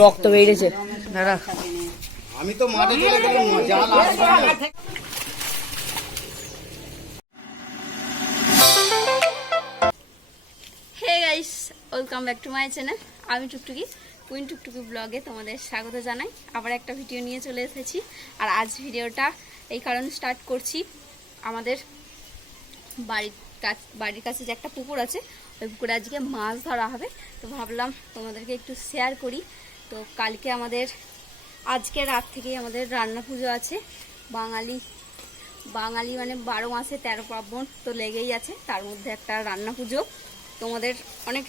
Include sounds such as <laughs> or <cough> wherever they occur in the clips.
রক্ত দাদা। আমি তো মাঠে চলে গেলাম জাল আসবে hey guys welcome back to my channel আমি টুকটুকি কুইন টুকটুকি ব্লগে তোমাদের স্বাগত জানাই। আবার একটা ভিডিও নিয়ে চলে এসেছি। আর আজ ভিডিওটা এই কারণে স্টার্ট করছি আমাদের বাড়ির কাছ, বাড়ির কাছে যে একটা পুকুর আছে, ওই পুকুরে আজকে মাছ ধরা হবে। তো ভাবলাম তোমাদেরকে একটু শেয়ার করি। তো কালকে আমাদের, আজকে রাত থেকেই আমাদের রান্না পুজো আছে। বাঙালি বাঙালি মানে বারো মাসে তেরো পার্বণ তো লেগেই আছে। তার মধ্যে একটা রান্না পুজো তোমাদের অনেক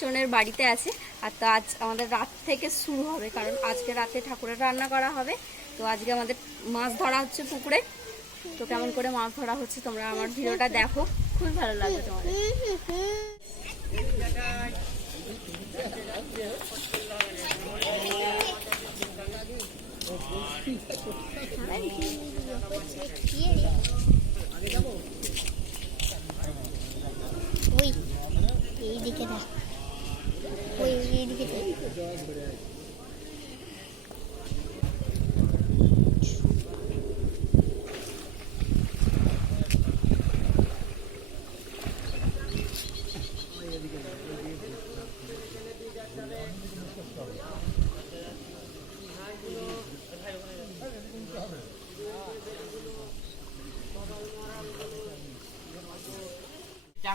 জনের বাড়িতে আছে। আর তো আজ আমাদের রাত থেকে শুরু হবে, কারণ আজকে রাতে ঠাকুরের রান্না করা হবে। তো আজকে আমাদের মাছ ধরা হচ্ছে পুকুরে। তো কেমন করে মাছ ধরা হচ্ছে তোমরা আমার ভিডিওটা দেখো। খুব ভালো লাগবে তোমাদের এইদিকে দেখ ওই এইদিকে দেখ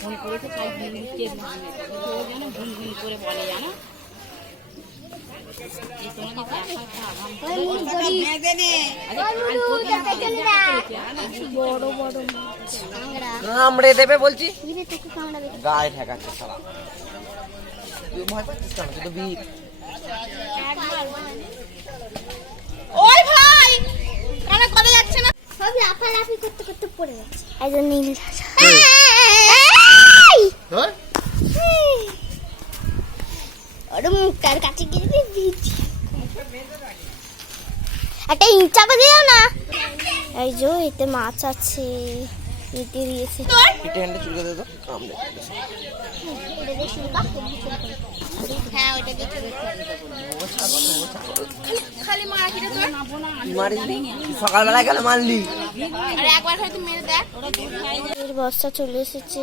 ফোন করেছে তাই ভুল করে বলে জানো এই তোমাকে বড় বড় মাছ কাঁকড়া কামড়ে দেবে বলছি। গায়ে ঠেকাচ্ছে সারা তুই ভয় পাচ্ছিস কেন? তুই তো বীর। ওই ভাই! কানে করে যাচ্ছে না? সব লাফালাফি করতে করতে পড়ে যাচ্ছে এই জন্য নীল ওর মুখটার কাছে গিয়ে ভিজি একটা ইঞ্চা করে দিও না। এই যে এতে মাছ আছে। এতে দিয়েছে হ্যান্ডে চুলকে দে তো হ্যাঁ ওটা দেখে খালি মারা কিরে তোর। তুই সকালবেলা গেলে মারলি? আর একবার হয়তো মেরে দেখ। বস্তা চলে এসেছে।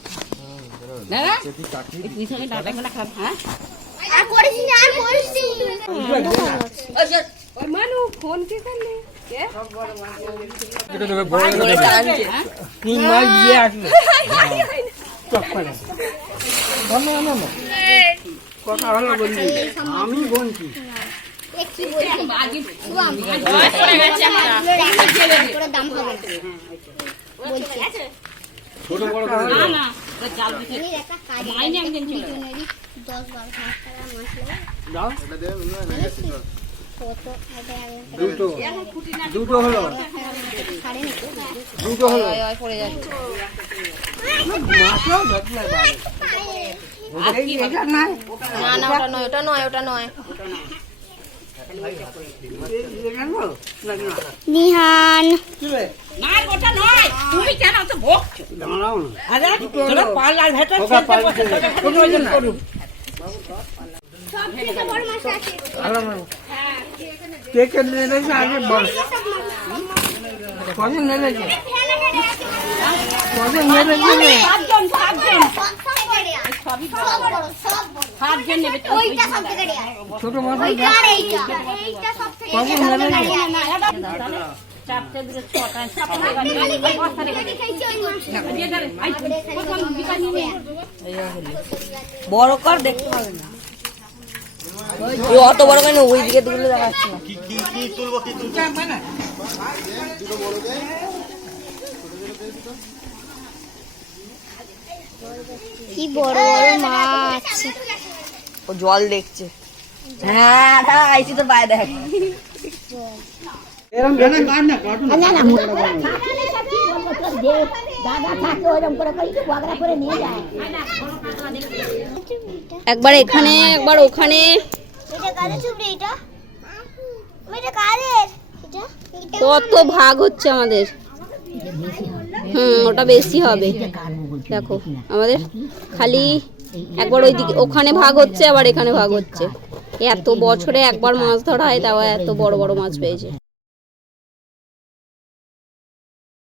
মানু ফোন কে করলে? কে? বলে টানছে আমি বলছি। দাম হবে না বলছি না না দুটো হলো। দুটো হলো। পড়ে যাচ্ছে। ওটা নয় ওটা নয় ওটা নয়। নিহান। না ওটা নয় তুমি কেন তো বকছো? দাঁড়াও না। আরে তোরা পাল্লার ভেতর খেলতে বসে পাল্টে তোকে কোনো ওজন করুন কে কে নেড়েছে আগে বল। কজন? সাতজন সাতজন। থেকে রেয়ার ছোট এইটা। সব থেকে নেড়েছে চারটে দিকে ছটা বড় কর দেখতে পাবে না। অত বড় কেন? ওই দিকে তুলে দেখাচ্ছে। না কি কি কি তুলবো কি তুলবো? কি বড় বড় মাছ। ও জল দেখছে। হ্যাঁ দাঁড়া আইসি তোর পায়ে দেখ। <laughs> একবার এখানে একবার ওখানে। কত ভাগ হচ্ছে আমাদের। হুম ওটা বেশি হবে। দেখো আমাদের খালি একবার ওইদিকে ওখানে ভাগ হচ্ছে আবার এখানে ভাগ হচ্ছে। এত বছরে একবার মাছ ধরা হয় তাও এত বড় বড় মাছ পেয়েছে।